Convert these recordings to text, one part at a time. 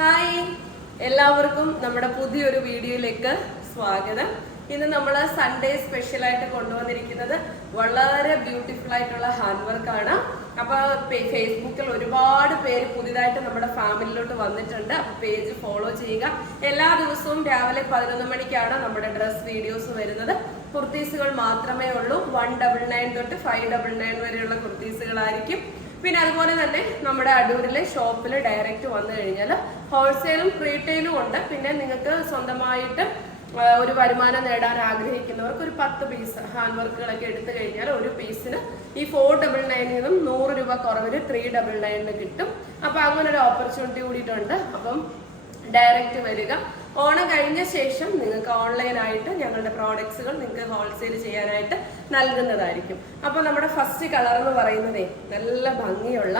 Hi എല്ലാവർക്കും നമ്മുടെ പുതിയൊരു വീഡിയോയിലേക്ക് സ്വാഗതം. ഇന്ന് നമ്മൾ സൺഡേ സ്പെഷ്യൽ ആയിട്ട് കൊണ്ടുവന്നിരിക്കുന്നത് വളരെ ബ്യൂട്ടിഫുൾ ആയിട്ടുള്ള ഹാൻഡ് വർക്ക് ആണ്. അപ്പൊ ഫേസ്ബുക്കിൽ ഒരുപാട് പേര് പുതിയതായിട്ട് നമ്മുടെ ഫാമിലിയിലോട്ട് വന്നിട്ടുണ്ട്. അപ്പൊ പേജ് ഫോളോ ചെയ്യുക. എല്ലാ ദിവസവും രാവിലെ 11 മണിക്കാണ് നമ്മുടെ ഡ്രസ് വീഡിയോസ് വരുന്നത്. കുർത്തീസുകൾ മാത്രമേ ഉള്ളൂ. 199 തൊട്ട് 599 വരെയുള്ള കുർത്തീസുകളായിരിക്കും. പിന്നെ അതുപോലെ തന്നെ നമ്മുടെ അടൂരിലെ ഷോപ്പിൽ ഡയറക്റ്റ് വന്നു കഴിഞ്ഞാൽ ഹോൾസെയിലും റീറ്റെയിലും ഉണ്ട്. പിന്നെ നിങ്ങൾക്ക് സ്വന്തമായിട്ട് ഒരു വരുമാനം നേടാൻ ആഗ്രഹിക്കുന്നവർക്ക് ഒരു 10 പീസ് ഹാൻഡ് വർക്കുകളൊക്കെ എടുത്തു കഴിഞ്ഞാൽ ഒരു പീസിന് ഈ 499 നിന്നും 100 രൂപ കുറവിന് 399 കിട്ടും. അപ്പൊ അങ്ങനെ ഒരു ഓപ്പർച്യൂണിറ്റി കൂടിയിട്ടുണ്ട്. അപ്പം ഡയറക്റ്റ് വരിക. ഓണം കഴിഞ്ഞ ശേഷം നിങ്ങൾക്ക് ഓൺലൈനായിട്ട് ഞങ്ങളുടെ പ്രോഡക്ട്സുകൾ നിങ്ങൾക്ക് ഹോൾസെയിൽ ചെയ്യാനായിട്ട് നൽകുന്നതായിരിക്കും. അപ്പോൾ നമ്മുടെ ഫസ്റ്റ് കളർ എന്ന് പറയുന്നത് നല്ല ഭംഗിയുള്ള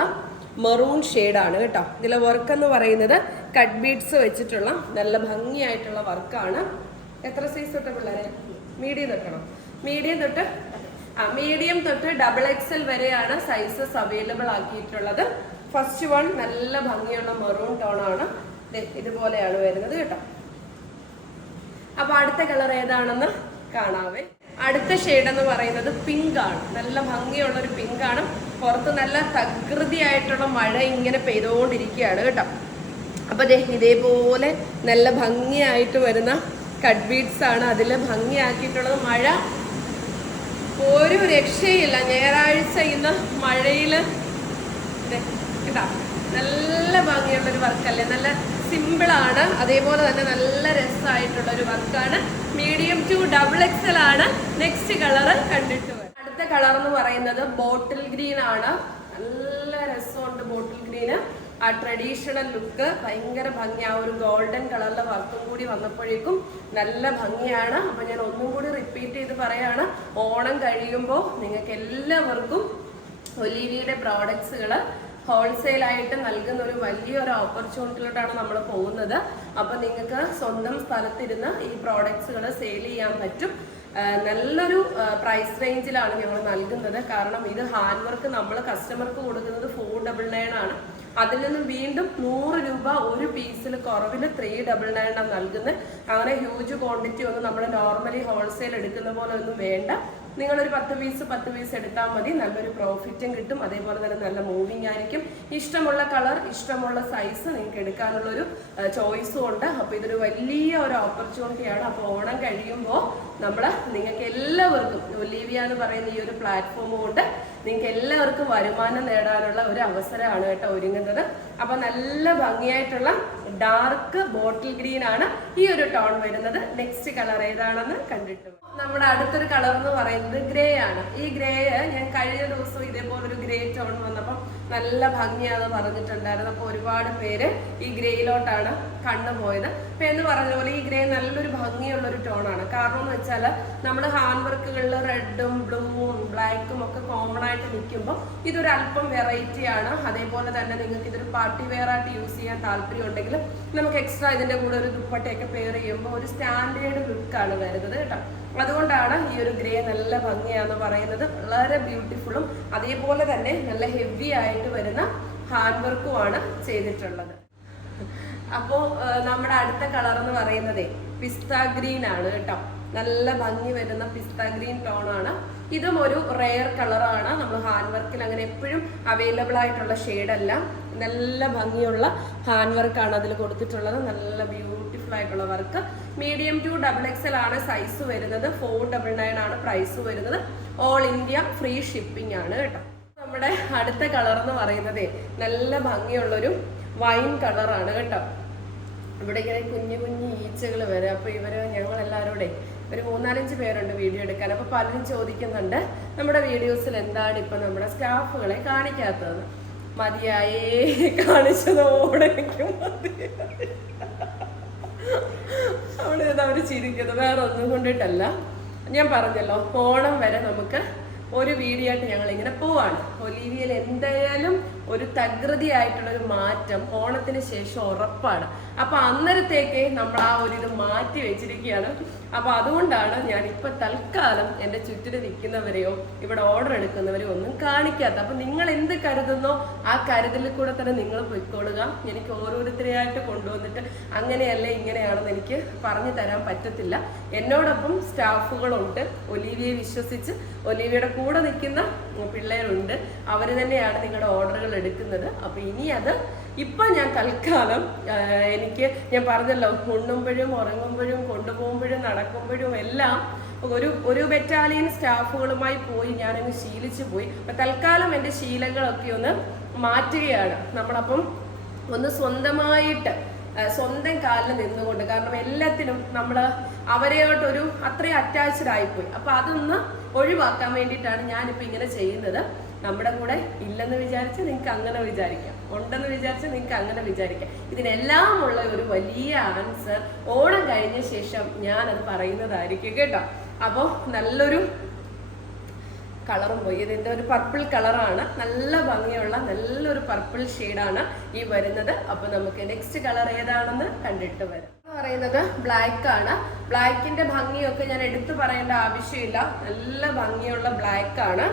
മെറൂൺ ഷെയ്ഡാണ് കേട്ടോ. ഇതിലെ വർക്ക് എന്ന് പറയുന്നത് കട്ട് ബീഡ്സ് വെച്ചിട്ടുള്ള നല്ല ഭംഗിയായിട്ടുള്ള വർക്കാണ്. എത്ര സൈസ് തൊട്ട് പിള്ളേരെ? മീഡിയം തൊട്ടണം. മീഡിയം തൊട്ട് XXL വരെയാണ് സൈസസ് അവൈലബിൾ ആക്കിയിട്ടുള്ളത്. ഫസ്റ്റ് വൺ നല്ല ഭംഗിയുള്ള മെറൂൺ ടോണാണ്. ഇതുപോലെയാണ് വരുന്നത് കേട്ടോ. അപ്പൊ അടുത്ത കളർ ഏതാണെന്ന് കാണാവേ. അടുത്ത ഷെയ്ഡ് എന്ന് പറയുന്നത് പിങ്ക് ആണ്. നല്ല ഭംഗിയുള്ള ഒരു പിങ്ക് ആണ്. പുറത്ത് നല്ല തകൃതിയായിട്ടുള്ള മഴ ഇങ്ങനെ പെയ്തുകൊണ്ടിരിക്കുകയാണ് കേട്ടോ. അപ്പൊ ഇതേപോലെ നല്ല ഭംഗിയായിട്ട് വരുന്ന കട്ട് ബീഡ്സ് ആണ് അതിൽ ഭംഗിയാക്കിയിട്ടുള്ളത്. മഴ ഒരു രക്ഷയില്ല. ഞായറാഴ്ച ഇന്ന് മഴയില് കേട്ടോ നല്ല ഭംഗിയുള്ളൊരു വർക്കല്ലേ. നല്ല സിമ്പിളാണ്. അതേപോലെ തന്നെ നല്ല രസമായിട്ടുള്ള ഒരു വർക്കാണ്. മീഡിയം ടു XXL ആണ്. നെക്സ്റ്റ് കളർ കണ്ടിട്ട് വരും. അടുത്ത കളർ എന്ന് പറയുന്നത് ബോട്ടിൽ ഗ്രീൻ ആണ്. നല്ല രസമുണ്ട് ബോട്ടിൽ ഗ്രീന്. ആ ട്രഡീഷണൽ ലുക്ക് ഭയങ്കര ഭംഗി. ആ ഒരു ഗോൾഡൻ കളറിലെ വർക്കും കൂടി വന്നപ്പോഴേക്കും നല്ല ഭംഗിയാണ്. അപ്പൊ ഞാൻ ഒന്നും കൂടി റിപ്പീറ്റ് ചെയ്ത് പറയാണ്, ഓണം കഴിയുമ്പോൾ നിങ്ങൾക്ക് എല്ലാവർക്കും ഒലീവിയുടെ പ്രോഡക്ട്സുകൾ ഹോൾസെയിൽ ആയിട്ട് നൽകുന്ന ഒരു വലിയൊരു ഓപ്പർച്യൂണിറ്റിയിലോട്ടാണ് നമ്മൾ പോകുന്നത്. അപ്പൊ നിങ്ങൾക്ക് സ്വന്തം സ്ഥലത്തിരുന്ന് ഈ പ്രോഡക്ട്സുകൾ സെയിൽ ചെയ്യാൻ പറ്റും. നല്ലൊരു പ്രൈസ് റേഞ്ചിലാണ് ഞങ്ങൾ നൽകുന്നത്. കാരണം ഇത് ഹാൻഡ് വർക്ക് നമ്മൾ കസ്റ്റമർക്ക് കൊടുക്കുന്നത് 499 ആണ്. അതിൽ നിന്നും വീണ്ടും 100 രൂപ ഒരു പീസിൽ കുറവിൽ 399 ആണ് നൽകുന്നത്. അങ്ങനെ ഹ്യൂജ് ക്വാണ്ടിറ്റി ഒന്നും നമ്മൾ നോർമലി ഹോൾസെയിൽ എടുക്കുന്ന പോലെ ഒന്നും വേണ്ട. നിങ്ങളൊരു 10 പീസ് എടുത്താൽ മതി. നല്ലൊരു പ്രോഫിറ്റും കിട്ടും. അതേപോലെ തന്നെ നല്ല മൂവിങ് ആയിരിക്കും. ഇഷ്ടമുള്ള കളർ, ഇഷ്ടമുള്ള സൈസ് നിങ്ങൾക്ക് എടുക്കാനുള്ളൊരു ചോയ്സും ഉണ്ട്. അപ്പോൾ ഇതൊരു വലിയ ഒരു ഓപ്പർച്യൂണിറ്റിയാണ്. അപ്പോൾ ഓണം കഴിയുമ്പോൾ നിങ്ങൾക്ക് എല്ലാവർക്കും ഒലീവിയ എന്ന് പറയുന്ന ഈ ഒരു പ്ലാറ്റ്ഫോം കൊണ്ട് നിങ്ങൾക്ക് എല്ലാവർക്കും വരുമാനം നേടാനുള്ള ഒരു അവസരമാണ് കേട്ടോ ഒരുങ്ങുന്നത്. അപ്പൊ നല്ല ഭംഗിയായിട്ടുള്ള ഡാർക്ക് ബോട്ടിൽ ഗ്രീൻ ആണ് ഈ ഒരു ടോൺ വരുന്നത്. നെക്സ്റ്റ് കളർ ഏതാണെന്ന് കണ്ടിട്ട് നമ്മുടെ അടുത്തൊരു കളർ എന്ന് പറയുന്നത് ഗ്രേ ആണ്. ഈ ഗ്രേ ഞാൻ കഴിഞ്ഞ ദിവസം ഇതേപോലൊരു ഗ്രേ ടോൺ വന്നപ്പം നല്ല ഭംഗിയാന്ന് പറഞ്ഞിട്ടുണ്ടായിരുന്നു. അപ്പോൾ ഒരുപാട് പേര് ഈ ഗ്രേയിലോട്ടാണ് കണ്ണു പോയത്. അപ്പൊ എന്ന് പറഞ്ഞ പോലെ ഈ ഗ്രേ നല്ലൊരു ഭംഗിയുള്ളൊരു ടോണാണ്. കാരണം എന്ന് വെച്ചാൽ നമ്മൾ ഹാൻഡ് വർക്കുകളിൽ റെഡും ബ്ലൂവും ബ്ലാക്കും ഒക്കെ കോമൺ ആയിട്ട് നിൽക്കുമ്പോൾ ഇതൊരു അല്പം വെറൈറ്റി ആണ്. അതേപോലെ തന്നെ നിങ്ങൾക്ക് ഇതൊരു പാർട്ടി വെയർ ആയിട്ട് യൂസ് ചെയ്യാൻ താല്പര്യം ഉണ്ടെങ്കിൽ നമുക്ക് എക്സ്ട്രാ ഇതിന്റെ കൂടെ ഒരു ദുപ്പട്ടയൊക്കെ പെയർ ചെയ്യുമ്പോൾ ഒരു സ്റ്റാൻഡേർഡ് ലുക്കാണ് വരുന്നത് കേട്ടോ. അതുകൊണ്ടാണ് ഈ ഒരു ഗ്രേ നല്ല ഭംഗിയാന്ന് പറയുന്നത്. വളരെ ബ്യൂട്ടിഫുള്ളും അതേപോലെ തന്നെ നല്ല ഹെവി ആയിട്ട് വരുന്ന ഹാൻഡ് വർക്കുമാണ് ചെയ്തിട്ടുള്ളത്. അപ്പോ നമ്മുടെ അടുത്ത കളർ എന്ന് പറയുന്നത് പിസ്ത ഗ്രീൻ ആണ് കേട്ടോ. നല്ല ഭംഗി വരുന്ന പിസ്ത ഗ്രീൻ ടോൺ ആണ്. ഇതും ഒരു റെയർ കളറാണ്. നമ്മൾ ഹാൻഡ് വർക്കിൽ അങ്ങനെ എപ്പോഴും അവൈലബിൾ ആയിട്ടുള്ള ഷെയ്ഡല്ല. നല്ല ഭംഗിയുള്ള ഹാൻഡ് വർക്കാണ് അതിൽ കൊടുത്തിട്ടുള്ളത്. നല്ല ബ്യൂട്ടിഫുൾ ആയിട്ടുള്ള വർക്ക്. മീഡിയം ടു XXL ആണ് സൈസ് വരുന്നത്. 499 ആണ് പ്രൈസ് വരുന്നത്. ഓൾ ഇന്ത്യ ഫ്രീ ഷിപ്പിംഗ് ആണ് കേട്ടോ. നമ്മുടെ അടുത്ത കളർ എന്ന് പറയുന്നത് നല്ല ഭംഗിയുള്ളൊരു വൈൻ കളറാണ് കേട്ടോ. ഇവിടെ ഇങ്ങനെ കുഞ്ഞു കുഞ്ഞു ഈച്ചകൾ വരും. അപ്പൊ ഞങ്ങളെല്ലാവരോടെ ഒരു 3-4 പേരുണ്ട് വീഡിയോ എടുക്കാൻ. അപ്പൊ പലരും ചോദിക്കുന്നുണ്ട് നമ്മുടെ വീഡിയോസിൽ എന്താണ് ഇപ്പൊ നമ്മുടെ സ്റ്റാഫുകളെ കാണിക്കാത്തത്. മതിയായേ കാണിച്ചതോടെ എനിക്ക് മതിയായി. അവിടെ അവര് ചിരിക്കുന്നത് വേറെ ഒന്നും കൊണ്ടിട്ടല്ല. ഞാൻ പറഞ്ഞല്ലോ ഓണം വരെ നമുക്ക് ഒരു വീഡിയോ ആയിട്ട് ഞങ്ങൾ ഇങ്ങനെ പോവാണ്. ഒലീവിയയിൽ എന്തായാലും ഒരു തകൃതിയായിട്ടുള്ള ഒരു മാറ്റം ഓണത്തിന് ശേഷം ഉറപ്പാണ്. അപ്പൊ അന്നേരത്തേക്ക് നമ്മൾ ആ ഒരു ഇത് മാറ്റി വെച്ചിരിക്കുകയാണ്. അപ്പൊ അതുകൊണ്ടാണ് ഞാൻ ഇപ്പൊ തൽക്കാലം എന്റെ ചുറ്റിന് നിൽക്കുന്നവരെയോ ഇവിടെ ഓർഡർ എടുക്കുന്നവരെയോ ഒന്നും കാണിക്കാത്ത. അപ്പൊ നിങ്ങൾ എന്ത് കരുതുന്നോ ആ കരുതലിൽ കൂടെ തന്നെ നിങ്ങൾ പൊയ്ക്കൊള്ളുക. എനിക്ക് ഓരോരുത്തരെയായിട്ട് കൊണ്ടുവന്നിട്ട് അങ്ങനെയല്ലേ ഇങ്ങനെയാണെന്ന് എനിക്ക് പറഞ്ഞു തരാൻ പറ്റത്തില്ല. എന്നോടൊപ്പം സ്റ്റാഫുകളുണ്ട്, ഒലീവിയെ വിശ്വസിച്ച് ഒലീവിയുടെ കൂടെ നിൽക്കുന്ന പിള്ളേരുണ്ട്. അവര് തന്നെയാണ് നിങ്ങളുടെ ഓർഡറുകൾ എടുക്കുന്നത്. അപ്പൊ ഇനി അത് ഇപ്പൊ ഞാൻ തൽക്കാലം എനിക്ക് ഞാൻ പറഞ്ഞല്ലോ, ഉണ്ണുമ്പോഴും ഉറങ്ങുമ്പോഴും കൊണ്ടുപോകുമ്പോഴും നടക്കുമ്പോഴും എല്ലാം ഒരു ബറ്റാലിയൻ സ്റ്റാഫുകളുമായി പോയി ഞാനങ്ങ് ശീലിച്ചു പോയി. അപ്പൊ തൽക്കാലം എൻ്റെ ശീലങ്ങളൊക്കെ ഒന്ന് മാറ്റുകയാണ് നമ്മളപ്പം. ഒന്ന് സ്വന്തമായിട്ട് സ്വന്തം കാലിൽ നിന്നുകൊണ്ട്, കാരണം എല്ലാത്തിനും നമ്മൾ അവരെയോട്ടൊരു അത്രയും അറ്റാച്ച്ഡ് ആയിപ്പോയി. അപ്പൊ അതൊന്ന് ഒഴിവാക്കാൻ വേണ്ടിയിട്ടാണ് ഞാനിപ്പോൾ ഇങ്ങനെ ചെയ്യുന്നത്. നമ്മുടെ കൂടെ ഇല്ലെന്ന് വിചാരിച്ച് നിങ്ങൾക്ക് അങ്ങനെ വിചാരിക്കാം, ഉണ്ടെന്ന് വിചാരിച്ച് നിങ്ങൾക്ക് അങ്ങനെ വിചാരിക്കാം. ഇതിനെല്ലാം ഉള്ള ഒരു വലിയ ആൻസർ ഓണം കഴിഞ്ഞ ശേഷം ഞാനത് പറയുന്നതായിരിക്കും കേട്ടോ. അപ്പോൾ നല്ലൊരു കളറും പോയി, ഇതിൻ്റെ ഒരു പർപ്പിൾ കളറാണ്, നല്ല ഭംഗിയുള്ള നല്ലൊരു പർപ്പിൾ ഷെയ്ഡാണ് ഈ വരുന്നത്. അപ്പൊ നമുക്ക് നെക്സ്റ്റ് കളർ ഏതാണെന്ന് കണ്ടിട്ട് വരാം. പറയുന്നത് ബ്ലാക്ക് ആണ്. ബ്ലാക്കിന്റെ ഭംഗിയൊക്കെ ഞാൻ എടുത്തു പറയേണ്ട ആവശ്യമില്ല, നല്ല ഭംഗിയുള്ള ബ്ലാക്ക് ആണ്.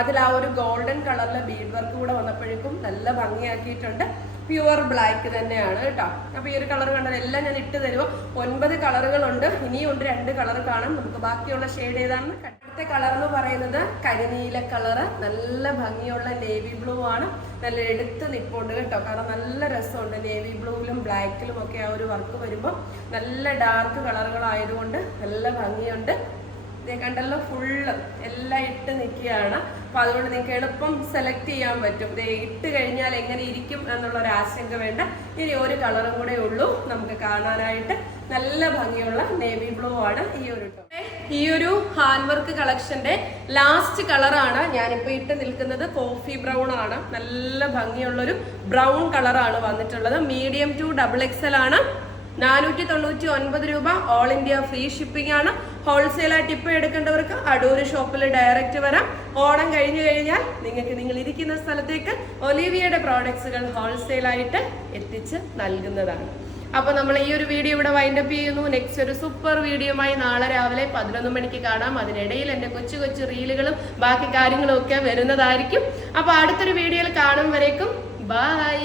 അതിൽ ആ ഒരു ഗോൾഡൻ കളറിലെ ബീഡ് വർക്ക് കൂടെ വന്നപ്പോഴേക്കും നല്ല ഭംഗിയാക്കിയിട്ടുണ്ട്. പ്യുവർ ബ്ലാക്ക് തന്നെയാണ് കേട്ടോ. അപ്പൊ ഈ ഒരു കളർ കണ്ടാൽ എല്ലാം ഞാൻ ഇട്ട് തരുമോ. 9 കളറുകളുണ്ട്, ഇനിയുണ്ട് 2 കളർ കാണാം. നമുക്ക് ബാക്കിയുള്ള ഷെയ്ഡ് ഏതാണെന്ന്. അടുത്ത കളർ എന്ന് പറയുന്നത് കരിനീല കളറ്, നല്ല ഭംഗിയുള്ള നേവി ബ്ലൂ ആണ്. നല്ല എടുത്ത് നിപ്പുണ്ട് കേട്ടോ, കാരണം നല്ല രസമുണ്ട് നേവി ബ്ലൂവിലും ബ്ലാക്കിലും ഒക്കെ ആ ഒരു വർക്ക് വരുമ്പോൾ. നല്ല ഡാർക്ക് കളറുകളായതുകൊണ്ട് നല്ല ഭംഗിയുണ്ട്. ഇതേ കണ്ടല്ലോ, ഫുള്ള് എല്ലാം ഇട്ട് നിൽക്കുകയാണ്. അപ്പൊ അതുകൊണ്ട് നിങ്ങൾക്ക് എളുപ്പം സെലക്ട് ചെയ്യാൻ പറ്റും. ഇതേ ഇട്ട് കഴിഞ്ഞാൽ എങ്ങനെ ഇരിക്കും എന്നുള്ള ഒരു ആശങ്ക വേണ്ട. ഇനി ഒരു കളറും കൂടെ ഉള്ളൂ നമുക്ക് കാണാനായിട്ട്. നല്ല ഭംഗിയുള്ള നേവി ബ്ലൂ ആണ് ഈ ഒരു ഹാൻഡ് വർക്ക് കളക്ഷന്റെ ലാസ്റ്റ് കളറാണ് ഞാനിപ്പോ ഇട്ട് നിൽക്കുന്നത്. കോഫി ബ്രൗൺ ആണ്, നല്ല ഭംഗിയുള്ളൊരു ബ്രൗൺ കളറാണ് വന്നിട്ടുള്ളത്. മീഡിയം ടു XXL ആണ്. 499 രൂപ. ഓൾ ഇന്ത്യ ഫ്രീ ഷിപ്പിംഗ് ആണ്. ഹോൾസെയിലായിട്ട് ഇപ്പൊ എടുക്കേണ്ടവർക്ക് അടൂര് ഷോപ്പിൽ ഡയറക്റ്റ് വരാം. ഓണം കഴിഞ്ഞു കഴിഞ്ഞാൽ നിങ്ങൾ ഇരിക്കുന്ന സ്ഥലത്തേക്ക് ഒലീവിയയുടെ പ്രോഡക്ട്സുകൾ ഹോൾസെയിലായിട്ട് എത്തിച്ച് നൽകുന്നതാണ്. അപ്പൊ നമ്മൾ ഈ ഒരു വീഡിയോ ഇവിടെ വൈൻഡപ്പ് ചെയ്യുന്നു. നെക്സ്റ്റ് ഒരു സൂപ്പർ വീഡിയോയുമായി നാളെ രാവിലെ 11 മണിക്ക് കാണാം. അതിനിടയിൽ എന്റെ കൊച്ചു കൊച്ചു റീലുകളും ബാക്കി കാര്യങ്ങളും ഒക്കെ വരുന്നതായിരിക്കും. അപ്പൊ അടുത്തൊരു വീഡിയോയിൽ കാണും വരേക്കും ബൈ.